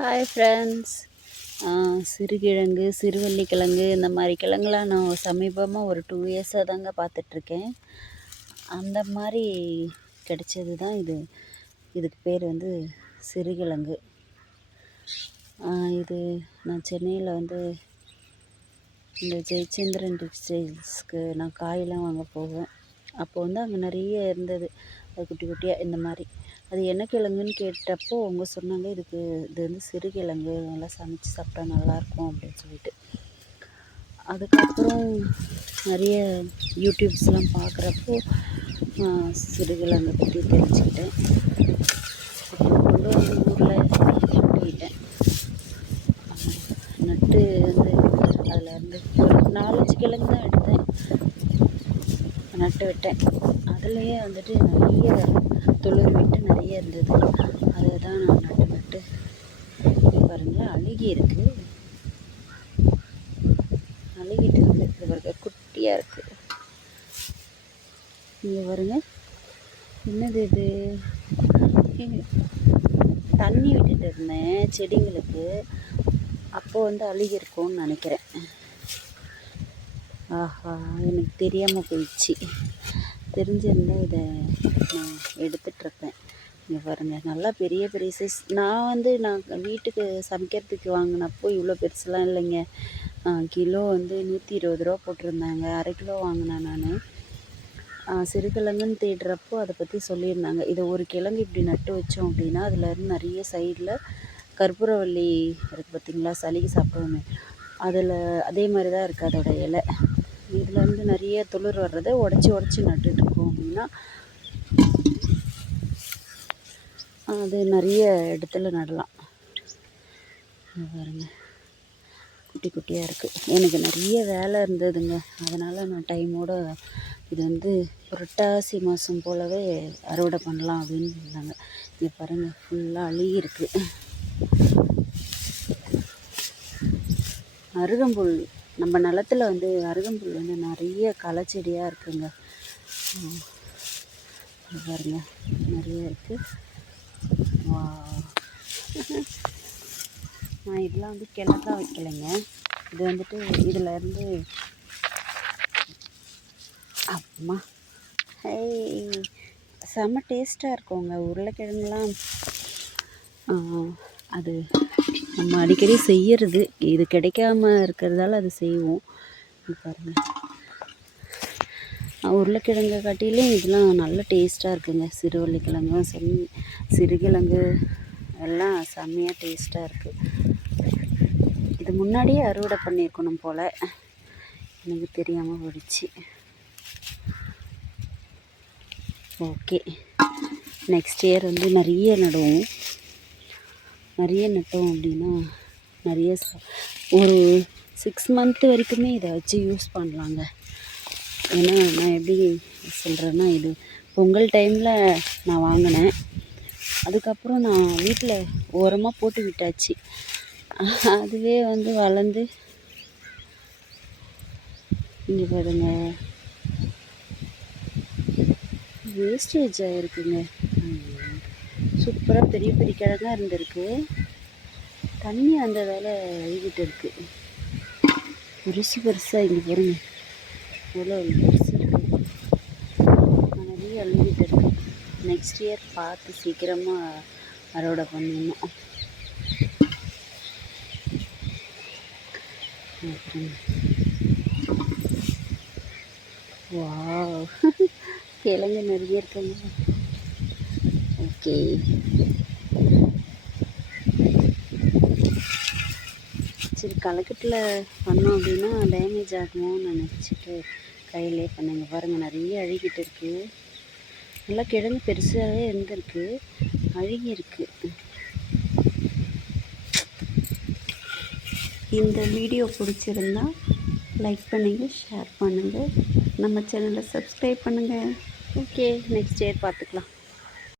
Hi friends. சிறுகிழங்கு, சிறுவள்ளிக்கிழங்கு இந்த மாதிரி கிழங்குலாம் நான் சமீபமாக ஒரு 2 இயர்ஸாக தாங்க பார்த்துட்ருக்கேன். அந்த மாதிரி கிடைச்சது தான் இது. இதுக்கு பேர் வந்து சிறுகிழங்கு. இது நான் சென்னையில் வந்து இந்த ஜெயச்சந்திரன் டெக்ஸ்டைல்ஸ்க்கு நான் காயெல்லாம் வாங்க போவேன். அப்போ வந்து அங்கே நிறைய இருந்தது, அது குட்டி குட்டியாக இந்த மாதிரி. அது என்ன கிழங்குன்னு கேட்டப்போ அவங்க சொன்னாங்க, இது வந்து சிறுகிழங்கு, நல்லா சமைச்சு சாப்பிட்டா நல்லாயிருக்கும் அப்படின்னு சொல்லிட்டு. அதுக்கப்புறம் நிறைய யூடியூப்ஸ்லாம் பார்க்குறப்போ சிறுகிழங்கை பற்றி தெரிஞ்சுக்கிட்டேன். கொண்டு வந்து ஊரில் நட்டுக்கிட்டேன். நட்டு வந்து அதில் இருந்து ஒரு 4-5 கிழங்கு தான் எடுத்தேன், நட்டு விட்டேன். அதுலேயே வந்துட்டு நிறைய துளிர் விட்டு நிறைய இருந்தது. அதை தான் நான் நட்டு பாருங்களேன், அழுகிட்டு இருக்குது. இது பாருங்க, குட்டியாக இருக்குது. இங்கே பாருங்க, என்னது இது? தண்ணி விட்டுட்டு இருந்தேன் செடிங்களுக்கு, அப்போது வந்து அழுகிருக்கும்னு நினைக்கிறேன். ஆஹா, எனக்கு தெரியாமல் போயிடுச்சு. தெரிஞ்சிருந்தால் இதை நான் எடுத்துகிட்ருப்பேன். இங்கே பாருங்கள், நல்லா பெரிய பெரிய சைஸ். நான் வீட்டுக்கு சமைக்கிறதுக்கு வாங்கினப்போ இவ்வளோ பெருசுலாம் இல்லைங்க. கிலோ வந்து 120 ரூபா போட்டிருந்தாங்க. அரை கிலோ வாங்கினேன் நான். சிறுகிழங்குன்னு தேடுறப்போ அதை பற்றி சொல்லியிருந்தாங்க. இதை ஒரு கிழங்கு இப்படி நட்டு வச்சோம் அப்படின்னா அதுலேருந்து நிறைய சைடில் கற்பூரவள்ளி இருக்குது பார்த்திங்களா, சளிக்கு சாப்பிடுவோமே, அதில் அதே மாதிரி தான் இருக்குது அதோட இலை. இதுலேருந்து நிறைய துளிர் வர்றதை உடச்சி நட்டுட்ருக்கோம் அப்படின்னா அது நிறைய இடத்துல நடலாம். பாருங்க, குட்டி குட்டியாக இருக்குது. எனக்கு நிறைய வேலை இருந்ததுங்க, அதனால் நான் டைமோடு இது வந்து புரட்டாசி மாதம் போலவே அறுவடை பண்ணலாம் அப்படின்னு இருந்தாங்க. இங்கே பாருங்கள், ஃபுல்லாக அழுகிருக்கு. அருகம்புல், நம்ம நிலத்தில் வந்து அருகம்புல் வந்து நிறைய களைச்செடியாக இருக்குங்க. பாருங்க, நிறைய இருக்குது. நான் இதெல்லாம் வந்து கிழங்கா வைக்கலைங்க. இது வந்துட்டு இதில் இருந்து அம்மா செம்ம டேஸ்ட்டாக இருக்குங்க உருளைக்கிழங்குலாம். அது நம்ம அடிக்கடி செய்கிறது, இது கிடைக்காம இருக்கிறதால அது செய்வோம். பாருங்கள், உருளைக்கிழங்கை காட்டிலும் இதெல்லாம் நல்ல டேஸ்ட்டாக இருக்குங்க. சிறுவள்ளிக்கிழங்கும் சரி, சிறுகிழங்கு எல்லாம் செம்மையாக டேஸ்ட்டாக இருக்குது. இது முன்னாடியே அறுவடை பண்ணியிருக்கணும் போல், எனக்கு தெரியாமல் போயிடுச்சு. ஓகே, நெக்ஸ்ட் இயர் வந்து நிறைய நடுவோம். நிறைய நட்டோம் அப்படின்னா நிறைய ஒரு 6 மந்த்து வரைக்குமே இதை வச்சு யூஸ் பண்ணலாங்க. ஏன்னா நான் எப்படி சொல்கிறேன்னா, இது பொங்கல் டைமில் நான் வாங்கினேன். அதுக்கப்புறம் நான் வீட்டில் ஓரமாக போட்டு விட்டாச்சு. அதுவே வந்து வளர்ந்து இங்கே பாருங்க, வேஸ்டேஜ் ஆகிருக்குங்க. சூப்பராக பெரிய பெரிய கிழங்காக இருந்திருக்கு. தண்ணி வந்ததால் அழுகிட்டு இருக்குது. பெருசாக இங்கே பாருங்க, எவ்வளோ பெருசு இருக்குது. நிறைய அழுகிட்டு இருக்குது. நெக்ஸ்ட் இயர் பார்த்து சீக்கிரமாக அறுவடை பண்ணணும். வாவ், கிழங்கு நிறைய இருக்குங்க. ஓகே, சரி, களைக்கட்டில் பண்ணோம் அப்படின்னா டேமேஜ் ஆகுமோன்னு நினச்சிட்டு கையிலே பண்ணுங்க. பாருங்கள், நிறைய அழுகிட்டு இருக்குது. நல்லா கிழங்கு பெருசாகவே இருந்திருக்கு, அழுகி இருக்குது. இந்த வீடியோ பிடிச்சிருந்தா லைக் பண்ணுங்கள், ஷேர் பண்ணுங்கள், நம்ம சேனலை சப்ஸ்கிரைப் பண்ணுங்கள். ஓகே, நெக்ஸ்ட் இயர் பார்த்துக்கலாம்.